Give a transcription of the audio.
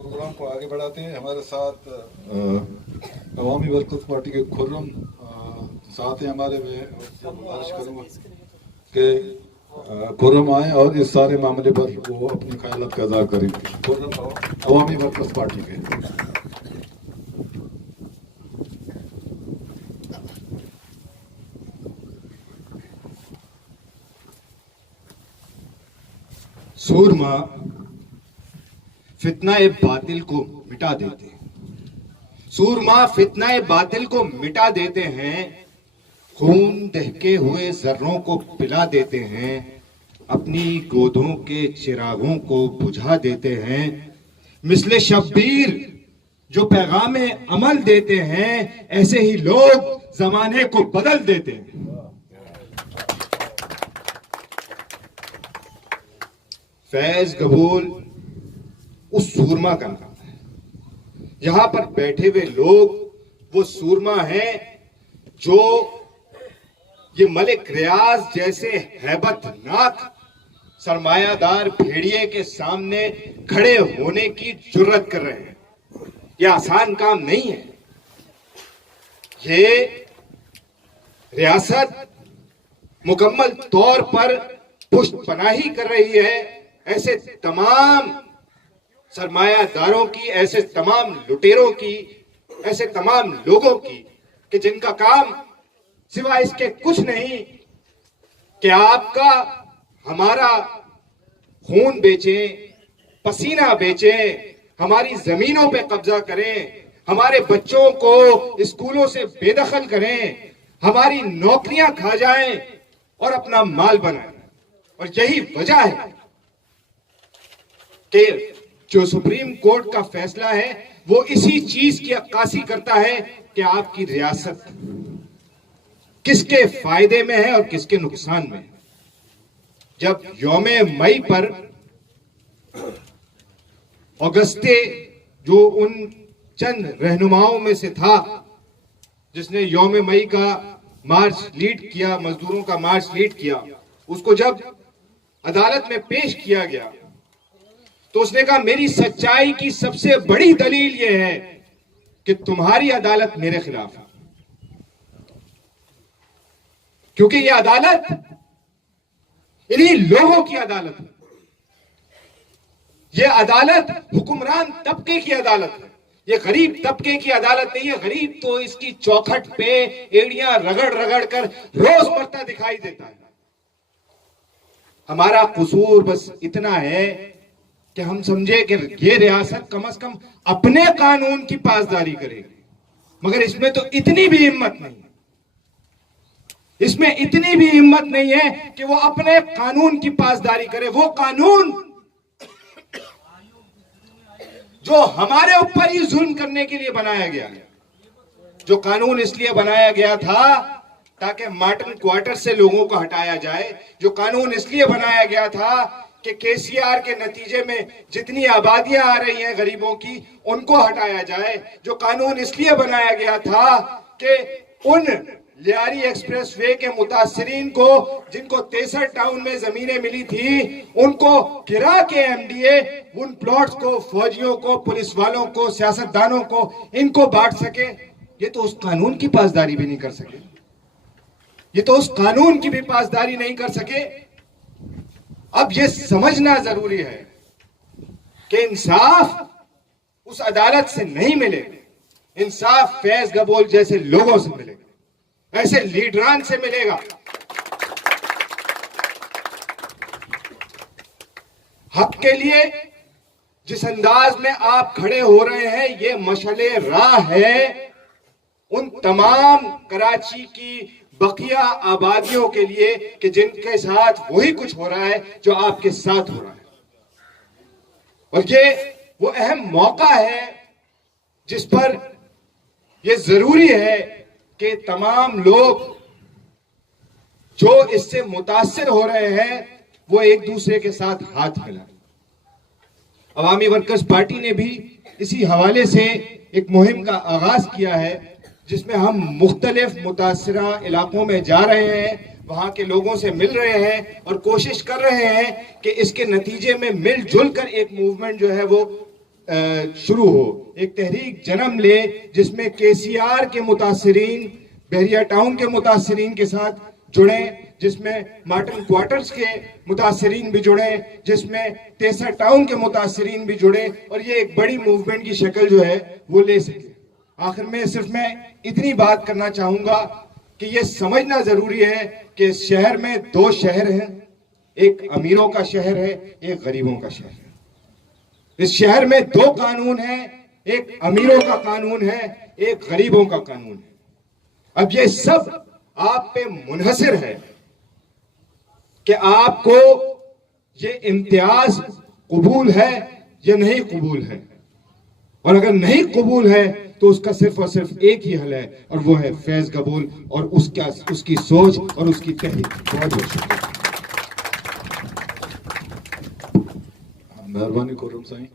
Programme को आगे बढ़ाते हैं। हमारे साथ अवामी वर्कर्स पार्टी के खुर्रम साथ हैं हमारे। मैं गुजारिश करूँगा कि खुर्रम आए और इस सारे मामले पर वो अपनी ख्यालात का इज़हार करें। खुर्रम अवामी वर्कर्स पार्टी के। सूरमा फितनाए बातिल को मिटा देते हैं। सूरमा फितनाए बातिल को मिटा देते हैं। खून दहके हुए जर्रों को पिला देते हैं। अपनी गोदों के चिरागों को बुझा देते हैं। मिसले शब्बीर जो पैगामे अमल देते हैं, ऐसे ही लोग जमाने को बदल देते हैं। फैज कबूल उस सूरमा का नाम है। यहां पर बैठे हुए लोग वो सूरमा हैं जो ये मलिक रियाज जैसे हैबतनाक सरमायादार भेड़िए के सामने खड़े होने की जुर्रत कर रहे हैं। ये आसान काम नहीं है। ये रियासत मुकम्मल तौर पर पुष्टपनाही कर रही है ऐसे तमाम सरमायादारों की, ऐसे तमाम लुटेरों की, ऐसे तमाम लोगों की कि जिनका काम सिवाय इसके कुछ नहीं कि आपका हमारा खून बेचें, पसीना बेचें, हमारी जमीनों पे कब्जा करें, हमारे बच्चों को स्कूलों से बेदखल करें, हमारी नौकरियां खा जाएं और अपना माल बनाएं। और यही वजह है कि जो सुप्रीम कोर्ट का फैसला है वो इसी चीज की अक्कासी करता है कि आपकी रियासत किसके फायदे में है और किसके नुकसान में है। जब यौमे मई पर अगस्ते जो उन चंद रहनुमाओं में से था जिसने यौमे मई का मार्च लीड किया, मजदूरों का मार्च लीड किया, उसको जब अदालत में पेश किया गया तो उसने कहा मेरी सच्चाई की सबसे बड़ी दलील यह है कि तुम्हारी अदालत मेरे खिलाफ है, क्योंकि यह अदालत इन्हीं लोगों की अदालत है। यह अदालत हुक्मरान तबके की अदालत है। यह गरीब तबके की अदालत नहीं है। गरीब तो इसकी चौखट पे एड़ियां रगड़ रगड़ कर रोज मरता दिखाई देता है। हमारा कसूर बस इतना है कि हम समझे कि ये रियासत कम से कम अपने कानून की पासदारी करेगी, मगर इसमें तो इतनी भी हिम्मत नहीं है। इसमें इतनी भी हिम्मत नहीं है कि वो अपने कानून की पासदारी करे। वो कानून जो हमारे ऊपर ही जुल्म करने के लिए बनाया गया है, जो कानून इसलिए बनाया गया था ताकि मार्टिन क्वार्टर से लोगों को हटाया जाए, जो कानून इसलिए बनाया गया था कि केसीआर के नतीजे में जितनी आबादियां आ रही हैं गरीबों की उनको हटाया जाए, जो कानून इसलिए बनाया गया था कि उन लियारी एक्सप्रेस वे के मुतासिरीन को जिनको 63 टाउन में जमीनें मिली थी उनको गिरा के एमडीए उन प्लॉट्स को फौजियों को, पुलिस वालों को, सियासतदानों को इनको बांट सके। ये तो उस कानून की पासदारी भी नहीं कर सके। ये तो उस कानून की भी पासदारी नहीं कर सके। अब ये समझना जरूरी है कि इंसाफ उस अदालत से नहीं मिलेगा। इंसाफ फैज गबोल जैसे लोगों से मिलेगा, ऐसे लीडरान से मिलेगा। हक के लिए जिस अंदाज में आप खड़े हो रहे हैं, ये मशले राह है उन तमाम कराची की बकिया आबादियों के लिए कि जिनके साथ वही कुछ हो रहा है जो आपके साथ हो रहा है। और ये वो अहम मौका है जिस पर ये जरूरी है कि तमाम लोग जो इससे मुतासिर हो रहे हैं वो एक दूसरे के साथ हाथ मिलाएं। अवामी वर्कर्स पार्टी ने भी इसी हवाले से एक मुहिम का आगाज किया है जिसमें हम मुख्तलिफ मुतासिरा इलाकों में जा रहे हैं, वहां के लोगों से मिल रहे हैं और कोशिश कर रहे हैं कि इसके नतीजे में मिलजुल कर एक मूवमेंट जो है वो शुरू हो, एक तहरीक जन्म ले जिसमें केसीआर के मुतासिरीन बहरिया टाउन के मुतासिरीन के साथ जुड़े, जिसमें मार्टिन क्वार्टर्स के मुतासिरीन भी जुड़े, जिसमें तेसा टाउन के मुतासिरीन भी जुड़े और ये एक बड़ी मूवमेंट की शक्ल जो है वो ले सके। आखिर में सिर्फ मैं इतनी बात करना चाहूंगा कि ये समझना जरूरी है कि इस शहर में दो शहर हैं, एक अमीरों का शहर है, एक गरीबों का शहर है। इस शहर में दो कानून हैं, एक अमीरों का कानून है, एक गरीबों का कानून है। अब ये सब आप पे मुनहसिर है कि आपको ये इम्तियाज कबूल है या नहीं कबूल है, और अगर नहीं कबूल है तो उसका सिर्फ और सिर्फ एक ही हल है और वो है फैज कबूल और उसकी सोच और उसकी तहरीक। बहुत बहुत शुक्रिया। मेहरबानी खुर्रम साईं।